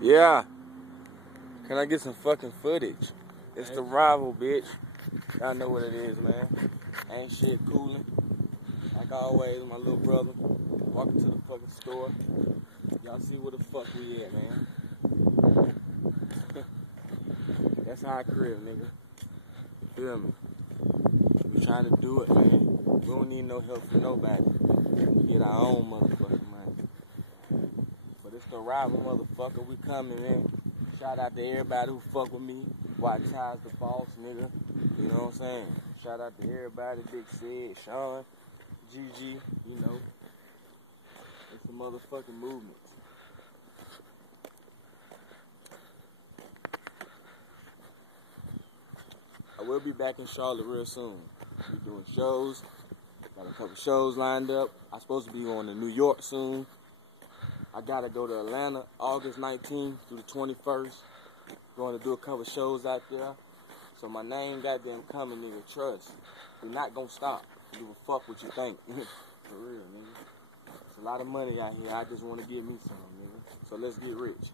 Yeah. Can I get some fucking footage? It's the rival, bitch. Y'all know what it is, man. Ain't shit coolin'. Like always, my little brother walking to the fucking store. Y'all see where the fuck we at, man. That's our crib, nigga. You feel me? We trying to do it, man. We don't need no help from nobody. We get our own motherfucking money. But it's the rival, motherfucker. We coming, man. Shout out to everybody who fuck with me. Watch Ty's the boss, nigga. You know what I'm saying? Shout out to everybody. Big Sid, Sean, GG, you know. It's the motherfucking movement. I will be back in Charlotte real soon. Be doing shows. Got a couple shows lined up. I'm supposed to be going to New York soon. I gotta go to Atlanta August 19th through the 21st. Going to do a couple shows out there. So my name goddamn coming, nigga. Trust. We're not gonna stop. Give a fuck what you think. For real, nigga. It's a lot of money out here. I just want to give me some, nigga. So let's get rich.